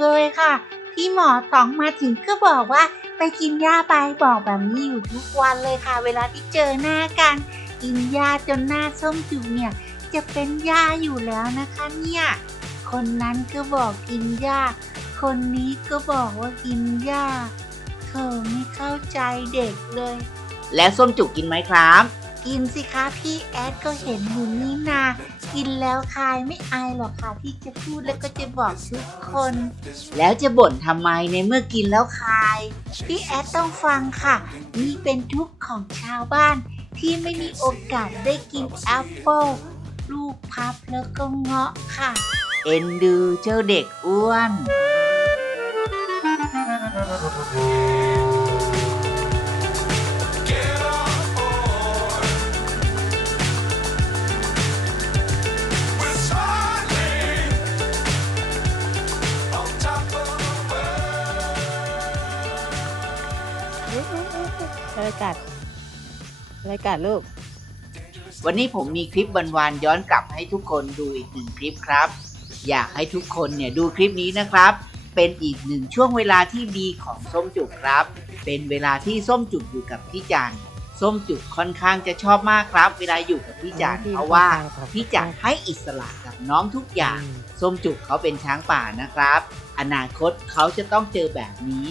เลยค่ะ พี่หมอตองมาถึงก็บอกว่าไปกินหญ้าไปบอกแบบนี้อยู่ทุกวันเลยค่ะ เวลาที่เจอหน้ากัน กินหญ้าจนหน้าส้มจุกเนี่ยจะเป็นหญ้าอยู่แล้วนะคะเนี่ย คนนั้นก็บอกกินหญ้าคนนี้ก็บอกว่ากินหญ้าเธอไม่เข้าใจเด็กเลย แล้วส้มจุกกินไหมครับ กินสิคะพี่แอดก็เห็นอยู่นี่นา กินแล้วคายไม่อายหรอกค่ะที่จะพูดแล้วก็จะบอกทุกคน แล้วจะบ่นทำไมในเมื่อกินแล้วคาย พี่แอดต้องฟังค่ะ นี่เป็นทุกข์ของชาวบ้าน ที่ไม่มีโอกาสได้กินแอปเปิลลูกพับแล้วก็เงาะค่ะ เอ็นดูเจ้าเด็กอ้วน อะไรกัดอะไรกัดลูก วันนี้ผมมีคลิปวันๆย้อนกลับให้ทุกคนดูอีกหนึ่งคลิปครับ อยากให้ทุกคนเนี่ยดูคลิปนี้นะครับ เป็นอีกหนึ่งช่วงเวลาที่ดีของส้มจุกครับ เป็นเวลาที่ส้มจุกอยู่กับพี่จันส้มจุกค่อนข้างจะชอบมากครับ เวลาอยู่กับพี่จันเพราะว่าพี่จันให้อิสระกับน้องทุกอย่าง ส้มจุกเขาเป็นช้างป่านะครับ อนาคตเขาจะต้องเจอแบบนี้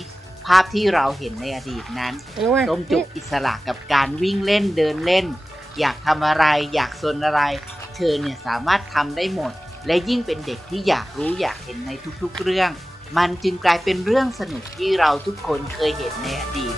ภาพที่เราเห็นในอดีตนั้นรู้ไหมส้มจุกอิสระกับการวิ่งเล่นเดินเล่น อยากทำอะไรอยากสนอะไร เธอเนี่ยสามารถทำได้หมด และยิ่งเป็นเด็กที่อยากรู้อยากเห็นในทุกๆเรื่อง มันจึงกลายเป็นเรื่องสนุกที่เราทุกคนเคยเห็นในอดีต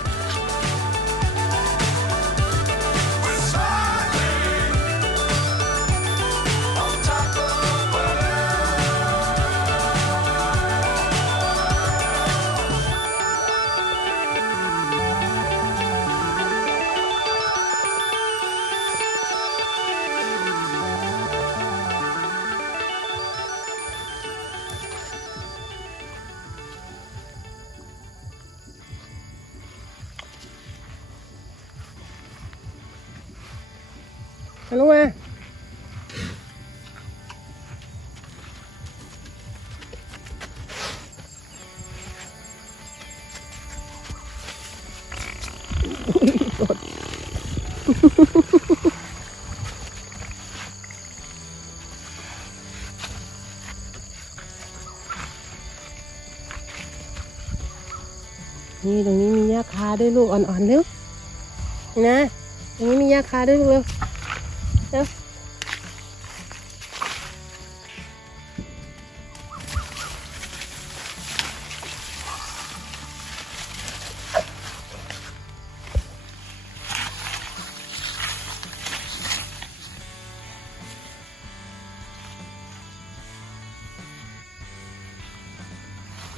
รู้ไหมนี่ตรงนี้มีหญ้าคาด้วยลูกอ่อนๆเร็วนะ ตรงนี้มีหญ้าคาด้วยลูกเร็ว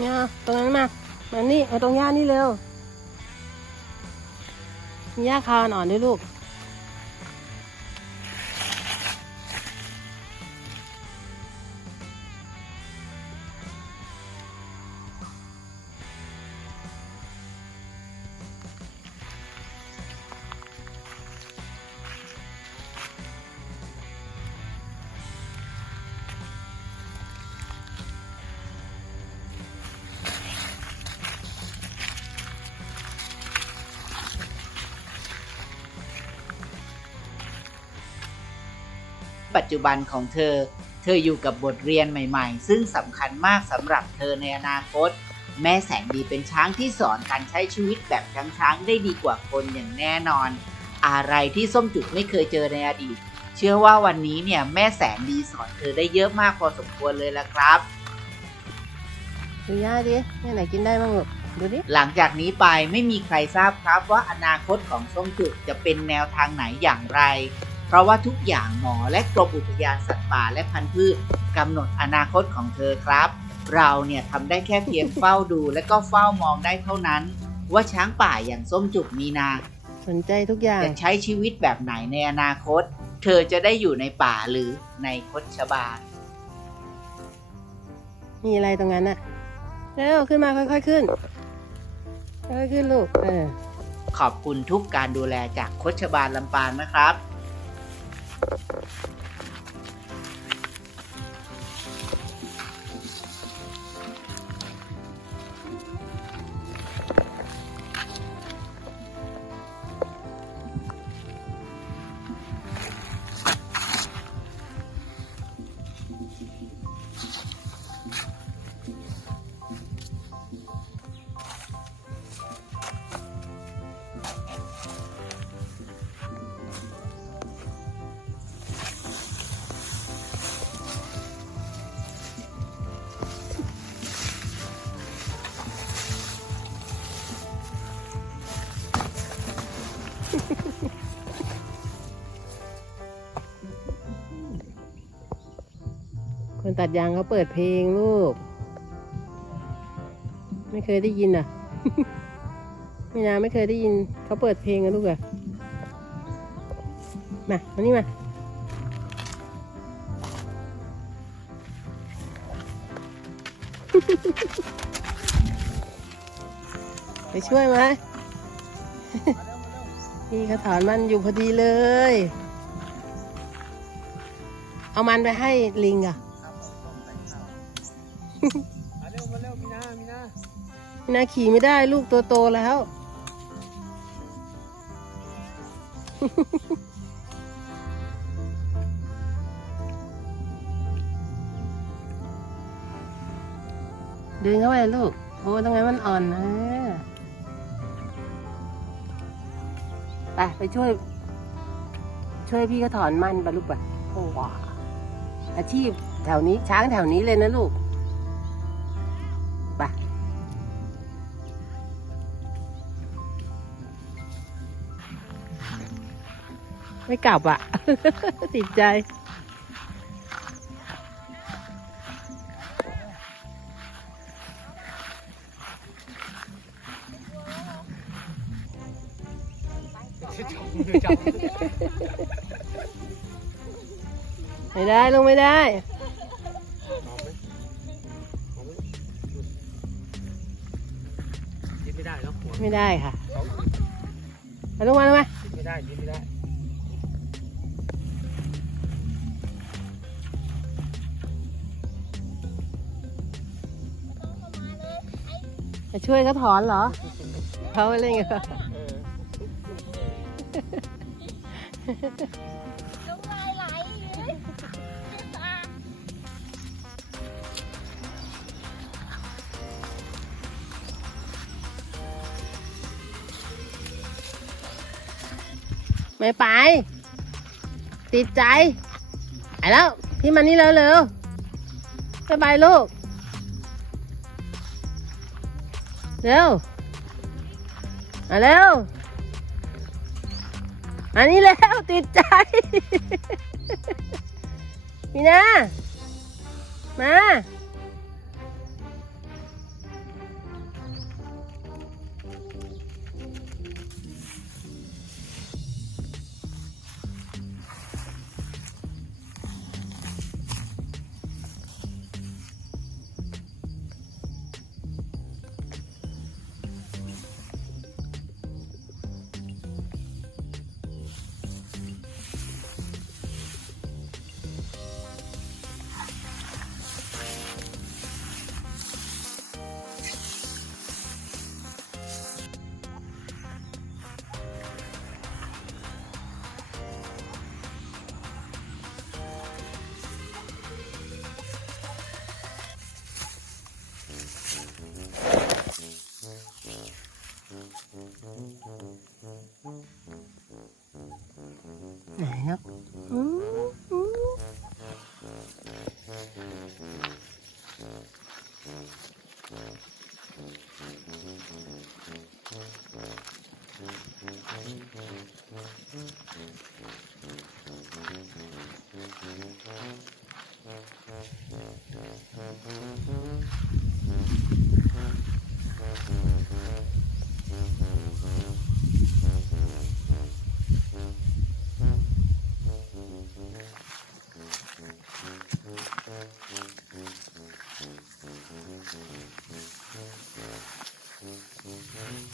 เนี่ยตรงนั้นมามานี่เอาตรงหญ้านี่เร็วมีหญ้าคาอ่อนด้วยลูก ปัจจุบันของเธอ เธออยู่กับบทเรียนใหม่ๆ ซึ่งสำคัญมากสำหรับเธอในอนาคต แม่แสงดีเป็นช้างที่สอนการใช้ชีวิตแบบช้างๆได้ดีกว่าคนอย่างแน่นอน อะไรที่ส้มจุกไม่เคยเจอในอดีต เชื่อว่าวันนี้เนี่ยแม่แสนดีสอนเธอได้เยอะมากพอสมควรเลยละครับดูหญ้าดิแม่ไหนกินได้บ้างลูกดูดิหลังจากนี้ไปไม่มีใครทราบครับว่าอนาคตของส้มจุกจะเป็นแนวทางไหนอย่างไร เพราะว่าทุกอย่างหมอและกรมอุทยานสัตว์ป่าและพันธุ์พืชกำหนดอนาคตของเธอครับ เราเนี่ยทำได้แค่เพียงเฝ้าดู และก็เฝ้ามองได้เท่านั้น ว่าช้างป่าอย่างส้มจุกมีนาสนใจทุกอย่าง จะใช้ชีวิตแบบไหนในอนาคต เธอจะได้อยู่ในป่าหรือในคดชบาลมีอะไรตรงนั้นอะเร็วขึ้นมาค่อยๆขึ้นค่อยๆขึ้นลูกเออขอบคุณทุกการดูแลจากคดชบาลลำปางนะครับ คนตัดยางเขาเปิดเพลงลูก ไม่เคยได้ยินอะไม่นาไม่เคยได้ยินเขาเปิดเพลงกันลูกอะมามานี่มาไปช่วยไหม พี่เขาถอนมันอยู่พอดีเลย เอามันไปให้ลิงอะมาเร็วมาเร็วมีนามีนาพี่นาขี่ไม่ได้ลูกตัวโตแล้ว ดึงเข้าไปลูก โอ้ตรงนั้นมันอ่อนนะ ไปไปช่วย ช่วยพี่เขาถอนมันไปลูกไปโอ้ว้าอาชีพแถวนี้ช้างแถวนี้เลยนะลูกไปไม่กลับอะติดใจ ไม่ได้ลงไม่ได้ยิ้มไม่ได้แล้วหัวไม่ได้ค่ะเอาลงมาลงมายิ้มไม่ได้ยิ้มไม่ได้จะช่วยเขาถอนเหรอเขาไรเงี้ยเออ น้ำลายไหลไม่ไป ติดใจไปแล้ว พี่มันนี่เร็วเร็วๆสบายลูก เร็ว มาเร็ว อันนี้แล้วติดใจพี่นามา